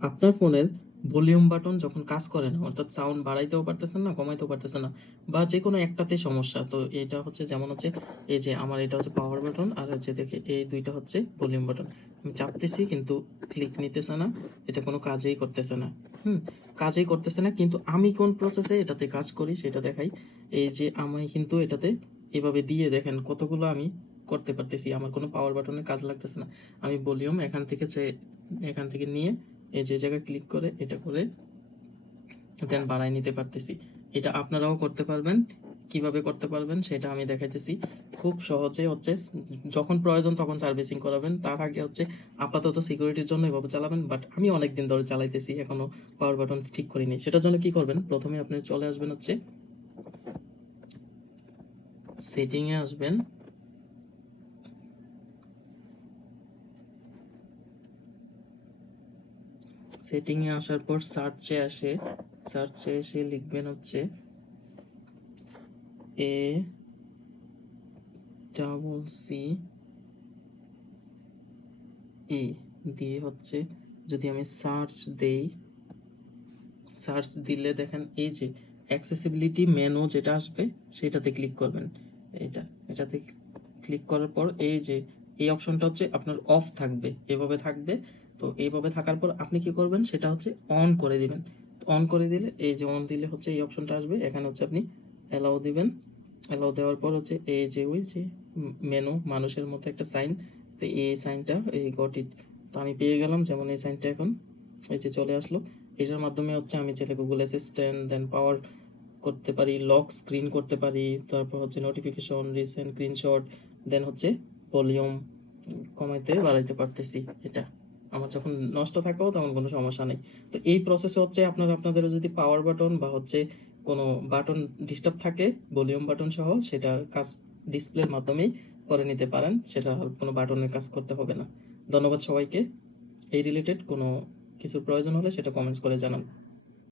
আপনার ফোনের volume button যখন কাজ করে না, অর্থাৎ সাউন্ড বাড়াইতেও পারতেছেন না, কমাইতেও পারতেছেন না, বা যে কোনো একটাতে সমস্যা, তো এটা হচ্ছে যেমন হচ্ছে এই যে আমার এটা হচ্ছে পাওয়ার বাটন আর হচ্ছে দেখে এই দুইটা হচ্ছে ভলিউম বাটন আমি চাপতেছি কিন্তু ক্লিক নিতেছে না, এটা কোনো কাজেই করতেছে না। হুম, কাজেই করতেছে না, কিন্তু আমি কোন প্রসেসে এটাতে কাজ করি সেটা দেখাই। এই যে আমি কিন্তু এটাতে এভাবে দিয়ে দেখেন কতগুলো আমি করতে পারতেছি, আমার কোনো পাওয়ার বাটনে কাজ লাগতেছে না। আমি ভলিউম এখান থেকে এখান থেকে নিয়ে এই যে জায়গায় ক্লিক করে এটা করে দেন বাড়াই নিতে পারতেছি। এটা আপনারাও করতে পারবেন। কীভাবে করতে পারবেন সেটা আমি দেখাইতেছি। খুব সহজে হচ্ছে যখন প্রয়োজন তখন সার্ভিসিং করাবেন। তার আগে হচ্ছে আপাতত সিকিউরিটির জন্য এভাবে চালাবেন বাট আমি অনেক দিন ধরে চালাইতেছি, এখনও পাওয়ার বাটন ঠিক করিনি। সেটার জন্য কি করবেন? প্রথমে আপনি চলে আসবেন হচ্ছে সেটিং এ আসবেন। সেটিং এ আসার পর সার্চে আসে। সার্চে এসে লিখবেন হচ্ছে এ ডাবল সি ই দিয়ে হচ্ছে যদি আমি সার্চ দেই সার্চ দিলে দেখেন এই যে অ্যাক্সেসিবিলিটি মেনু যেটা আসবে সেটাতে ক্লিক করবেন। এটা এটাতে ক্লিক করার পর এই যে, এই অপশনটা হচ্ছে আপনার অফ থাকবে। এভাবে থাকবে। তো এইভাবে থাকার পর আপনি কি করবেন? সেটা হচ্ছে অন করে দিবেন। অন করে দিলে, এই যে অন দিলে হচ্ছে এই অপশনটা আসবে। এখানে হচ্ছে আপনি অ্যালাউ দিবেন। অ্যালাউ দেওয়ার পর হচ্ছে এই যে ওই যে মেনু মানুষের মতো একটা সাইন তো এই সাইনটা এই গট ইট তো আমি পেয়ে গেলাম, যেমন এই সাইনটা এখন এই যে চলে আসলো। এটার মাধ্যমে হচ্ছে আমি চাইলে গুগল অ্যাসিস্ট্যান্ট দেন পাওয়ার করতে পারি লক স্ক্রিন করতে পারি, তারপর হচ্ছে নোটিফিকেশন রিসেন্ট স্ক্রিনশট দেন হচ্ছে ভলিউম কমাইতে বাড়াইতে পারতেছি এটা। আমার যখন নষ্ট থাকো তখন কোনো সমস্যা নেই। তো এই প্রসেস হচ্ছে আপনার, আপনাদের যদি পাওয়ার বাটন বা হচ্ছে কোনো বাটন ডিস্টার্ব থাকে ভলিউম বাটন সহ সেটা কাজ ডিসপ্লের মাধ্যমেই করে নিতে পারেন। সেটা কোনো বাটনের কাজ করতে হবে না। ধন্যবাদ সবাইকে। এই রিলেটেড কোনো কিছুর প্রয়োজন হলে সেটা কমেন্টস করে জানান।